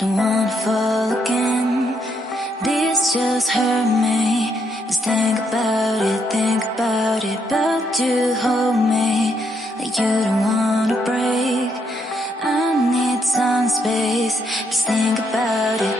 don't wanna fall again. This just hurt me. Just think about it, but you hold me like you don't wanna break. I need some space, just think about it.